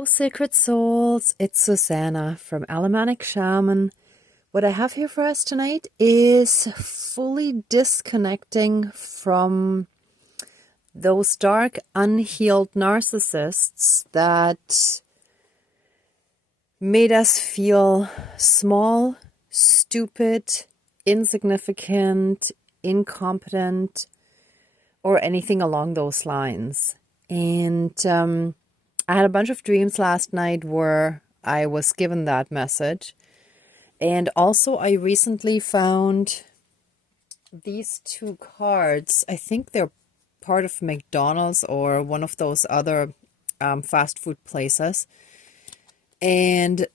Oh, sacred souls, it's Susanna from Alamanic Shaman. What I have here for us tonight is fully disconnecting from those dark, unhealed narcissists that made us feel small, stupid, insignificant, incompetent, or anything along those lines. And I had a bunch of dreams last night where I was given that message. And also, I recently found these two cards. I think they're part of McDonald's or one of those other fast food places. And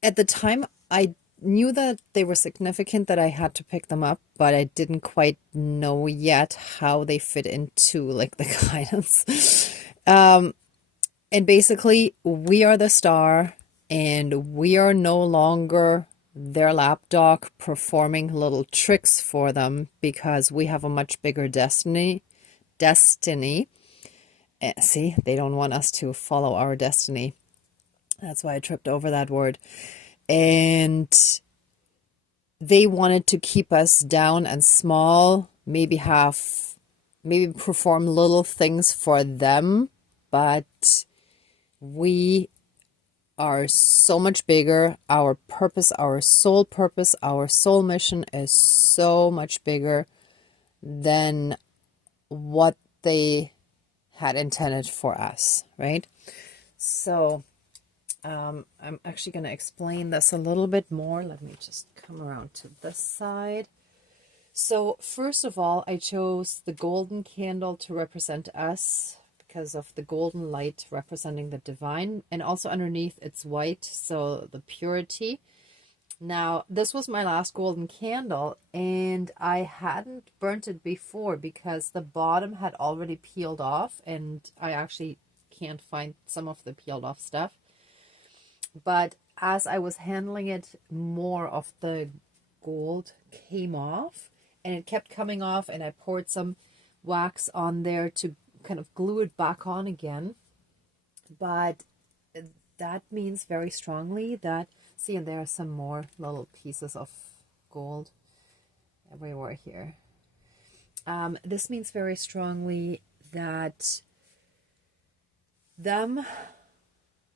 at the time, I knew that they were significant, that I had to pick them up, but I didn't quite know yet how they fit into like the guidance. And basically, we are the star, and we are no longer their lapdog performing little tricks for them because we have a much bigger destiny. See, they don't want us to follow our destiny. That's why I tripped over that word. And they wanted to keep us down and small, maybe perform little things for them, but we are so much bigger. Our purpose, our soul mission is so much bigger than what they had intended for us, right? So I'm actually going to explain this a little bit more. Let me just come around to this side. So first of all, I chose the golden candle to represent us because of the golden light representing the divine, and also underneath it's white, so the purity. Now, this was my last golden candle, and I hadn't burnt it before because the bottom had already peeled off, and I actually can't find some of the peeled off stuff. But as I was handling it, more of the gold came off, and it kept coming off, and I poured some wax on there to kind of glue it back on again. But that means very strongly that, see, and there are some more little pieces of gold everywhere here. This means very strongly that them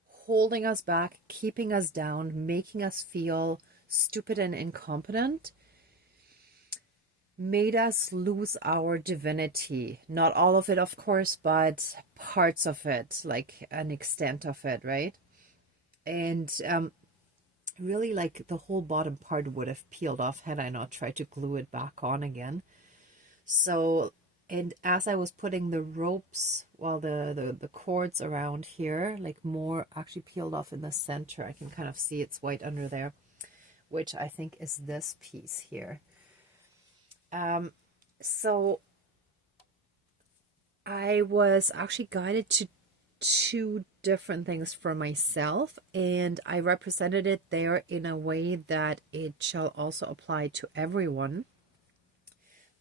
holding us back, keeping us down, making us feel stupid and incompetent, made us lose our divinity. Not all of it, of course, but parts of it, like an extent of it, right? And really, like, the whole bottom part would have peeled off had I not tried to glue it back on again. So, and as I was putting the ropes, well, the cords around here, like, more actually peeled off in the center. I can kind of see it's white under there, which I think is this piece here. So I was actually guided to two different things for myself, and I represented it there in a way that it shall also apply to everyone.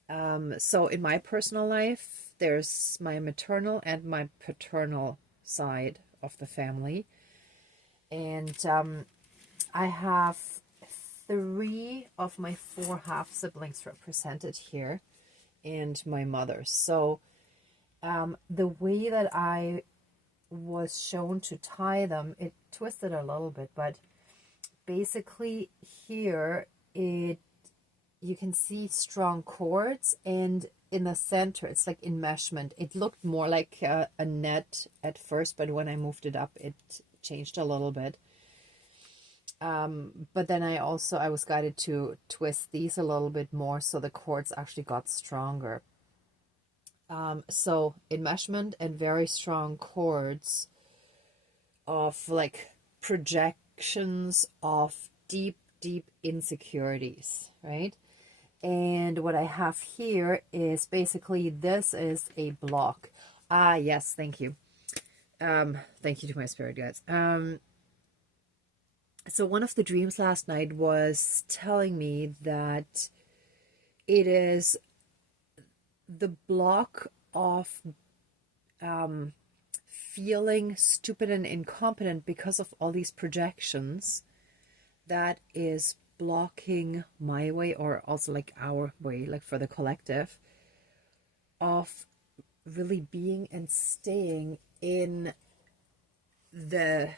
So in my personal life, there's my maternal and my paternal side of the family, and I have three of my four half siblings represented here, and my mother. So the way that I was shown to tie them, it twisted a little bit, but basically here you can see strong cords, and in the center it's like enmeshment. It looked more like a net at first, but when I moved it up, it changed a little bit. But then I was guided to twist these a little bit more, so the cords actually got stronger. So enmeshment and very strong cords of like projections of deep, deep insecurities, right? And what I have here is basically, this is a block. Ah, yes, thank you. Thank you to my spirit guides. So one of the dreams last night was telling me that it is the block of feeling stupid and incompetent because of all these projections that is blocking my way, or also like our way, like for the collective, of really being and staying in the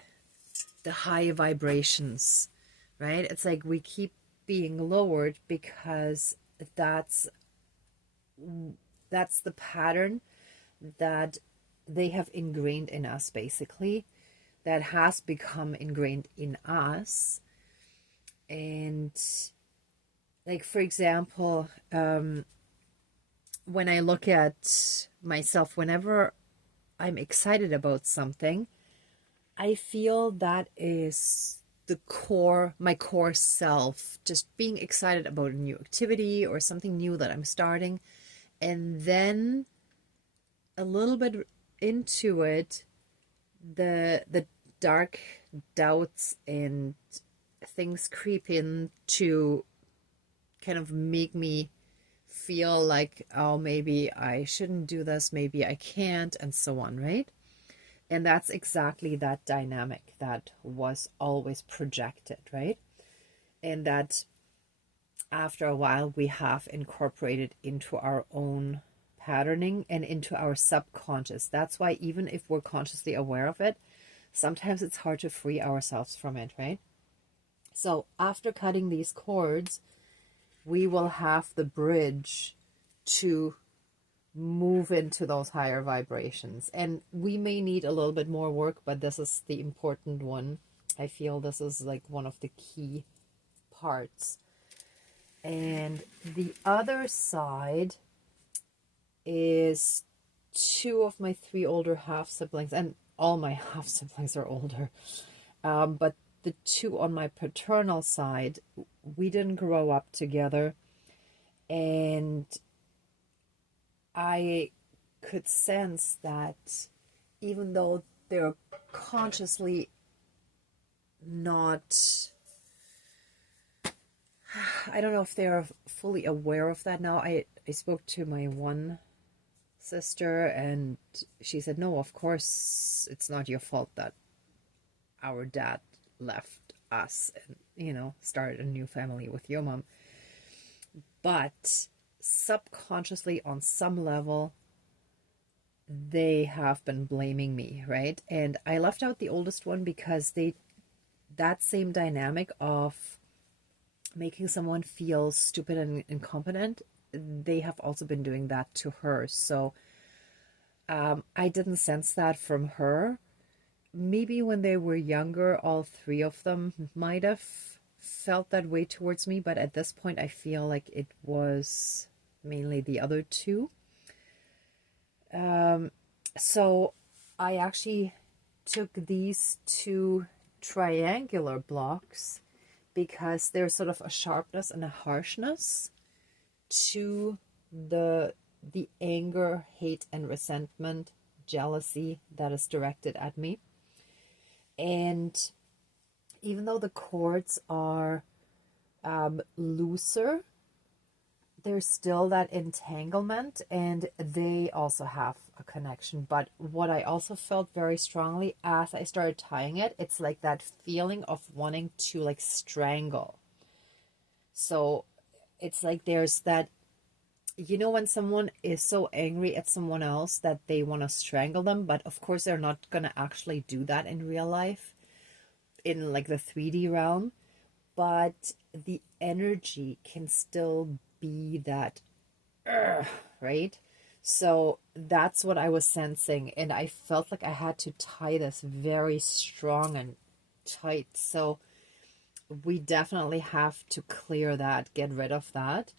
high vibrations, right? It's like we keep being lowered because that's the pattern that they have ingrained in us, basically, that has become ingrained in us. And like, for example, when I look at myself, whenever I'm excited about something, I feel that is the core, my core self, just being excited about a new activity or something new that I'm starting. And then a little bit into it, the dark doubts and things creep in to kind of make me feel like, oh, maybe I shouldn't do this, maybe I can't, and so on, right? And that's exactly that dynamic that was always projected, right? And that after a while we have incorporated into our own patterning and into our subconscious. That's why even if we're consciously aware of it, sometimes it's hard to free ourselves from it, right? So after cutting these cords, we will have the bridge to move into those higher vibrations. And we may need a little bit more work, but this is the important one. I feel this is like one of the key parts. And the other side is two of my three older half siblings, and all my half siblings are older. But the two on my paternal side, we didn't grow up together. And I could sense that even though they're consciously not, I don't know if they're fully aware of that now. I spoke to my one sister and she said, no, of course it's not your fault that our dad left us and, started a new family with your mom. But subconsciously, on some level, they have been blaming me, right? And I left out the oldest one because that same dynamic of making someone feel stupid and incompetent, they have also been doing that to her. So I didn't sense that from her. Maybe when they were younger, all three of them might have felt that way towards me, but at this point I feel like it was mainly the other two. So I actually took these two triangular blocks because there's sort of a sharpness and a harshness to the anger, hate, and resentment, jealousy that is directed at me. And even though the cords are looser, there's still that entanglement, and they also have a connection. But what I also felt very strongly as I started tying it, it's like that feeling of wanting to like strangle. So it's like there's that, when someone is so angry at someone else that they want to strangle them, but of course they're not going to actually do that in real life, in like the 3D realm, but the energy can still be that, right? So that's what I was sensing, and I felt like I had to tie this very strong and tight. So we definitely have to clear that, get rid of that.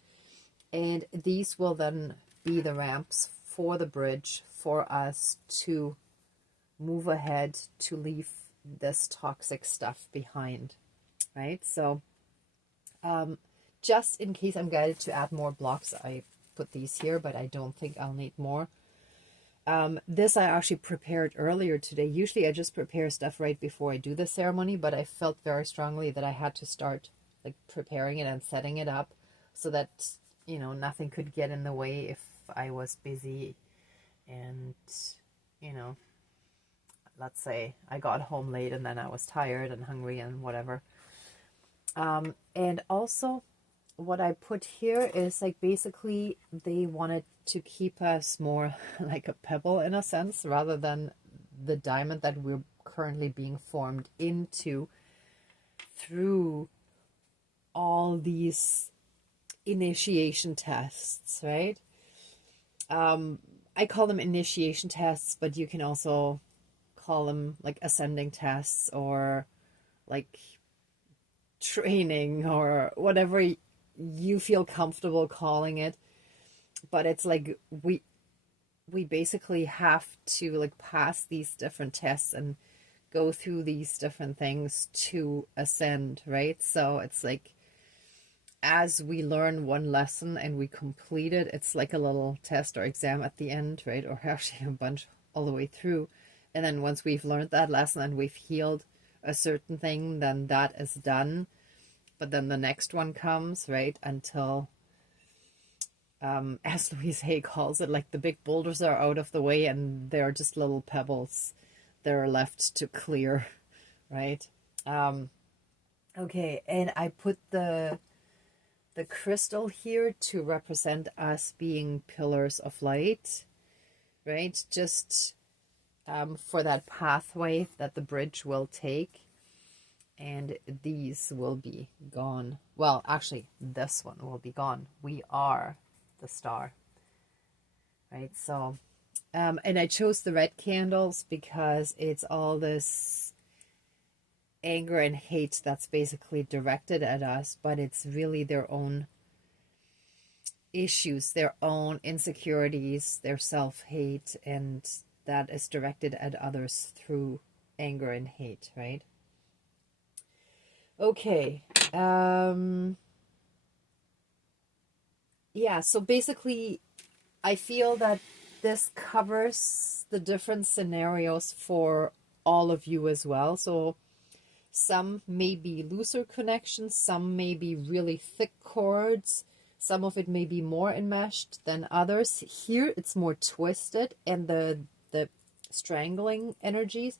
And these will then be the ramps for the bridge for us to move ahead, to leave this toxic stuff behind, right? So just in case I'm guided to add more blocks, I put these here, but I don't think I'll need more. This I actually prepared earlier today. Usually I just prepare stuff right before I do the ceremony, but I felt very strongly that I had to start like preparing it and setting it up so that, nothing could get in the way if I was busy and, let's say I got home late and then I was tired and hungry and whatever. And also what I put here is like basically they wanted to keep us more like a pebble in a sense rather than the diamond that we're currently being formed into through all these initiation tests, right? I call them initiation tests, but you can also call them like ascending tests or like training or whatever you feel comfortable calling it. But it's like we basically have to like pass these different tests and go through these different things to ascend, right? So it's like as we learn one lesson and we complete it, it's like a little test or exam at the end, right? Or actually a bunch all the way through. And then once we've learned that lesson and we've healed a certain thing, then that is done. But then the next one comes, right? Until, as Louise Hay calls it, like the big boulders are out of the way and they're just little pebbles that are left to clear, right? Okay, and I put the crystal here to represent us being pillars of light, right? Just for that pathway that the bridge will take. And these will be gone. Well, actually, this one will be gone. We are the star, right? So, and I chose the red candles because it's all this anger and hate that's basically directed at us, but it's really their own issues, their own insecurities, their self-hate, and that is directed at others through anger and hate, right? Okay. Yeah, so basically, I feel that this covers the different scenarios for all of you as well. So some may be looser connections, some may be really thick cords, some of it may be more enmeshed than others. Here it's more twisted and the strangling energies,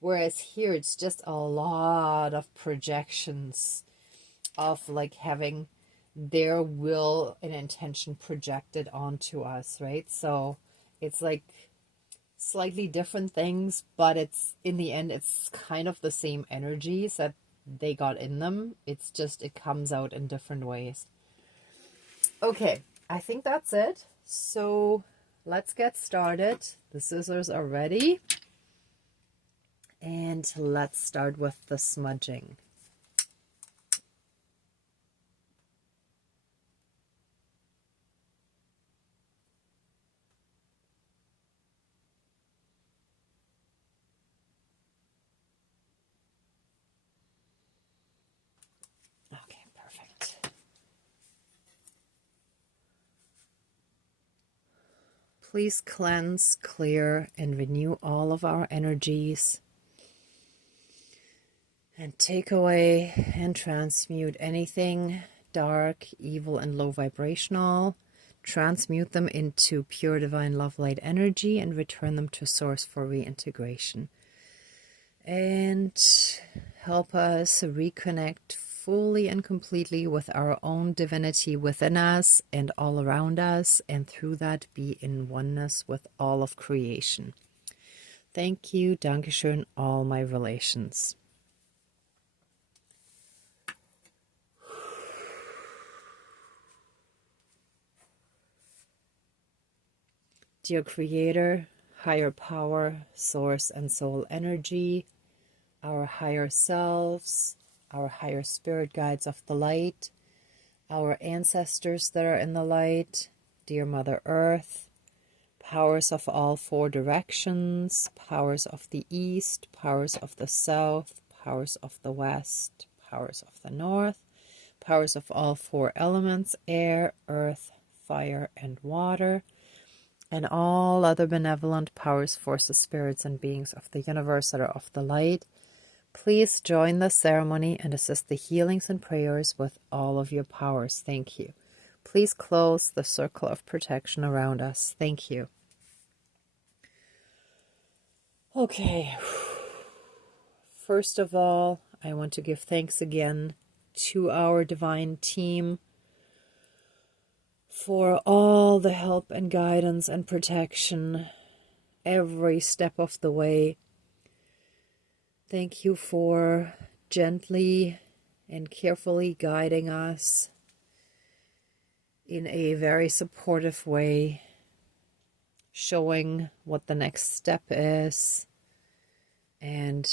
whereas here it's just a lot of projections of like having their will and intention projected onto us, right? So it's like slightly different things, but it's in the end it's kind of the same energies that they got in them. It's just it comes out in different ways. Okay, I think that's it. So let's get started. The scissors are ready. And let's start with the smudging. Okay, perfect. Please cleanse, clear, and renew all of our energies. And take away and transmute anything dark, evil, and low vibrational. Transmute them into pure divine love light energy and return them to source for reintegration. And help us reconnect fully and completely with our own divinity within us and all around us, and through that be in oneness with all of creation. Thank you, Dankeschön, all my relations. Dear Creator, higher power, source and soul energy, our higher selves, our higher spirit guides of the light, our ancestors that are in the light, dear Mother Earth, powers of all four directions, powers of the east, powers of the south, powers of the west, powers of the north, powers of all four elements, air, earth, fire, and water, and all other benevolent powers, forces, spirits, and beings of the universe that are of the light. Please join the ceremony and assist the healings and prayers with all of your powers. Thank you. Please close the circle of protection around us. Thank you. Okay, first of all, I want to give thanks again to our divine team for all the help and guidance and protection every step of the way. Thank you for gently and carefully guiding us in a very supportive way, showing what the next step is and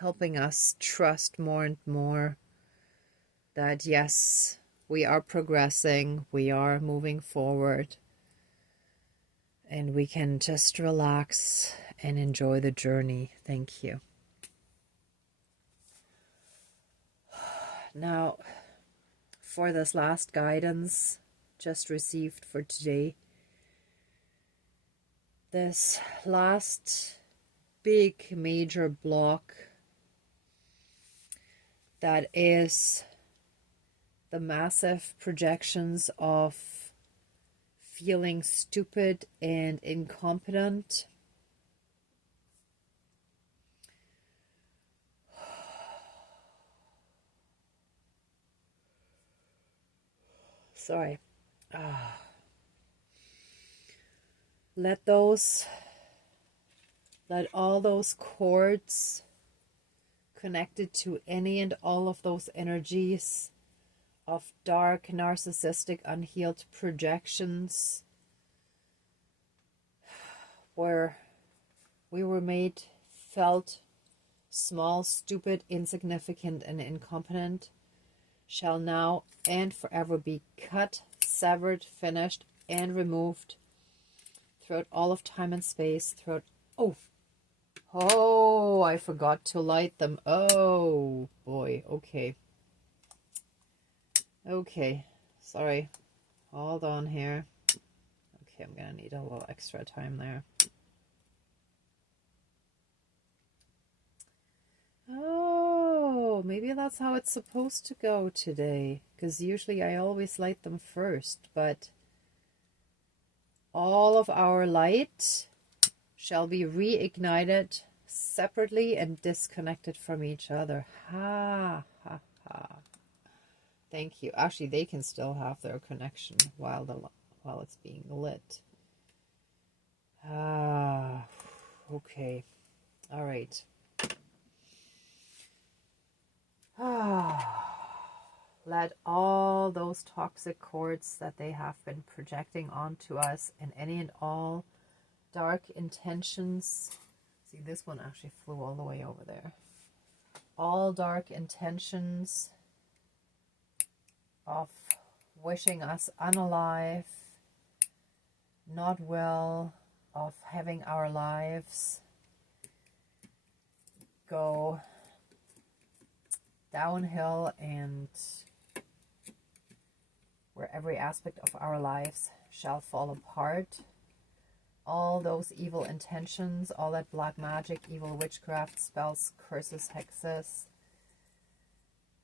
helping us trust more and more that yes, we are progressing, we are moving forward, and we can just relax and enjoy the journey. Thank you. Now, for this last guidance just received for today, this last big major block that is the massive projections of feeling stupid and incompetent. Sorry. Let all those cords connected to any and all of those energies of dark, narcissistic, unhealed projections where we were made, felt small, stupid, insignificant, and incompetent, shall now and forever be cut, severed, finished, and removed throughout all of time and space, throughout... Oh, I forgot to light them. Oh, boy. Okay. Okay. Sorry. Hold on here. Okay, I'm going to need a little extra time there. Oh, maybe that's how it's supposed to go today. Because usually I always light them first. But all of our light shall be reignited separately and disconnected from each other. Ha, ha, ha. Thank you. Actually, they can still have their connection while it's being lit. Ah, okay. All right. Let all those toxic cords that they have been projecting onto us and any and all dark intentions. See, this one actually flew all the way over there. All dark intentions of wishing us unalive, not well, of having our lives go downhill, and where every aspect of our lives shall fall apart. All those evil intentions, all that black magic, evil witchcraft, spells, curses, hexes,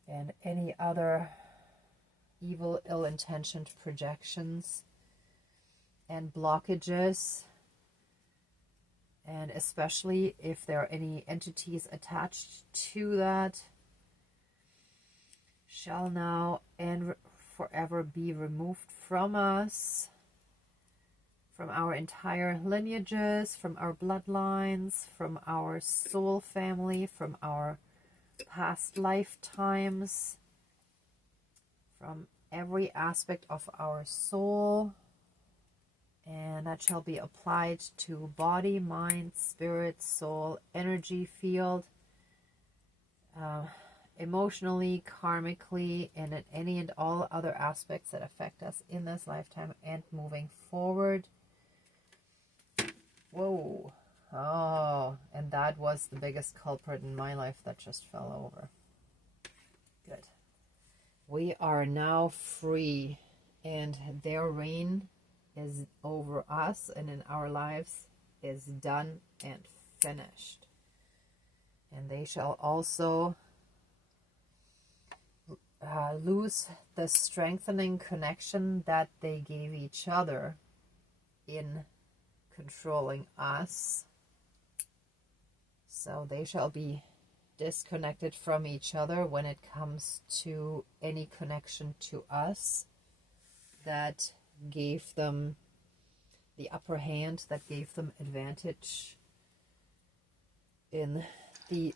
and any other evil, ill-intentioned projections and blockages, and especially if there are any entities attached to that, shall now and forever be removed from us, from our entire lineages, from our bloodlines, from our soul family, from our past lifetimes, from every aspect of our soul. And that shall be applied to body, mind, spirit, soul, energy field, emotionally, karmically, and in any and all other aspects that affect us in this lifetime and moving forward. Whoa. Oh, and that was the biggest culprit in my life that just fell over. Good. We are now free, and their reign is over us and in our lives is done and finished. And they shall also lose the strengthening connection that they gave each other in controlling us So they shall be disconnected from each other when it comes to any connection to us that gave them the upper hand, that gave them advantage in the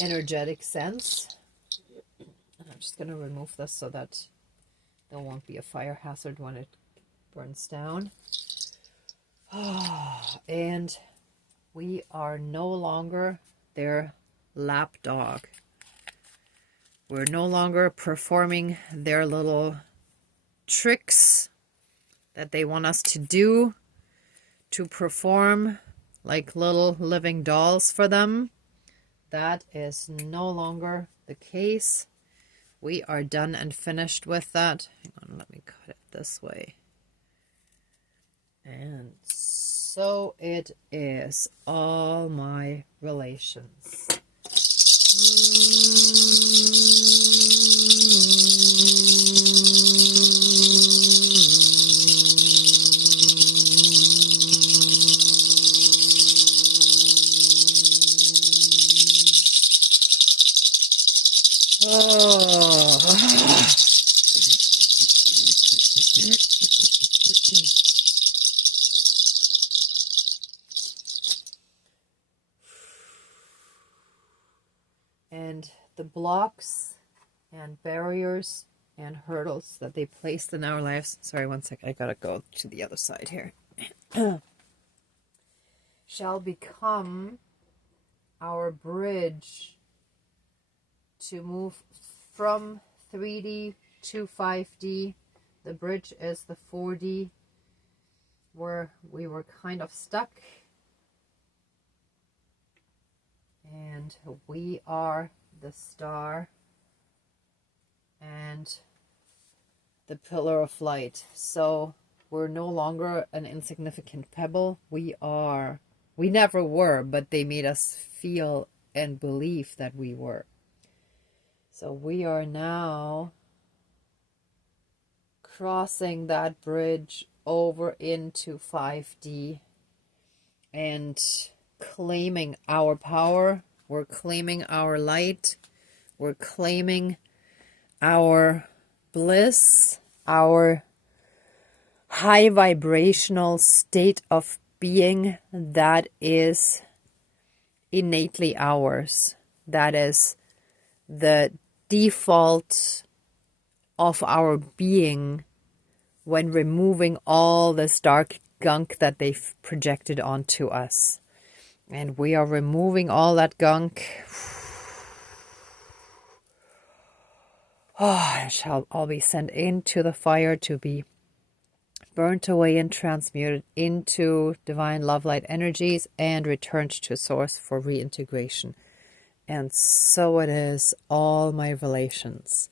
energetic sense. And I'm just going to remove this so that there won't be a fire hazard when it burns down. And we are no longer their lapdog. We're no longer performing their little tricks that they want us to do, to perform like little living dolls for them. That is no longer the case. We are done and finished with that. Hang on, let me cut it this way. And so it is all my relations. And the blocks and barriers and hurdles that they placed in our lives. Sorry, one second. I gotta go to the other side here. Shall become our bridge to move from 3D to 5D. The bridge is the 4D, where we were kind of stuck. And we are the star and the pillar of light. So we're no longer an insignificant pebble. We never were, but they made us feel and believe that we were. So we are now crossing that bridge over into 5D and claiming our power. We're claiming our light. We're claiming our bliss, our high vibrational state of being that is innately ours. That is the default of our being when removing all this dark gunk that they've projected onto us. And we are removing all that gunk. It shall all be sent into the fire to be burnt away and transmuted into divine love light energies and returned to source for reintegration. And so it is, all my relations.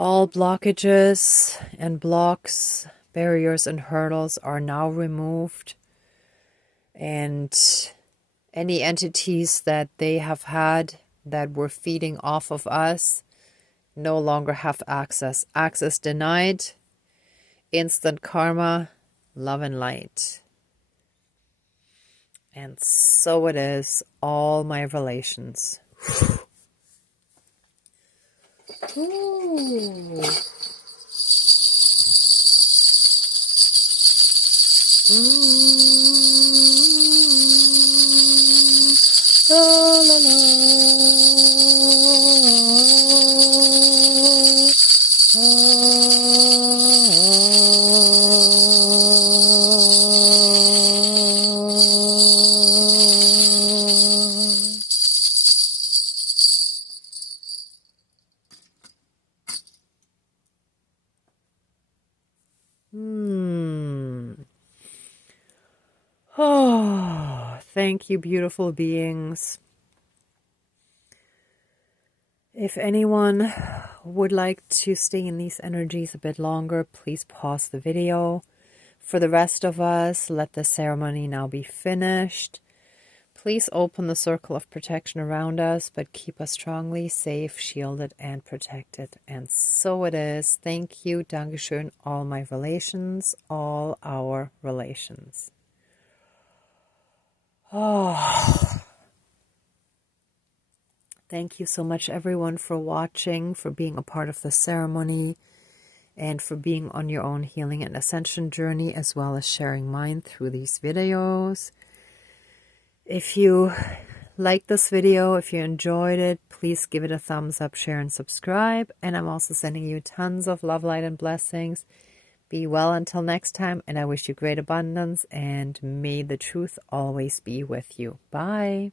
All blockages and blocks, barriers and hurdles are now removed, and any entities that they have had that were feeding off of us no longer have access. Access denied, instant karma, love and light. And so it is, all my relations. Ooh. La, la, la. Thank you, beautiful beings. If anyone would like to stay in these energies a bit longer, please pause the video. For the rest of us, let the ceremony now be finished. Please open the circle of protection around us, but keep us strongly safe, shielded, and protected. And so it is. Thank you, Dankeschön, all my relations, all our relations. Oh. Thank you so much, everyone, for watching, for being a part of the ceremony, and for being on your own healing and ascension journey, as well as sharing mine through these videos. If you like this video, if you enjoyed it, please give it a thumbs up, share, and subscribe. And I'm also sending you tons of love, light, and blessings. Be well until next time, and I wish you great abundance, and may the truth always be with you. Bye.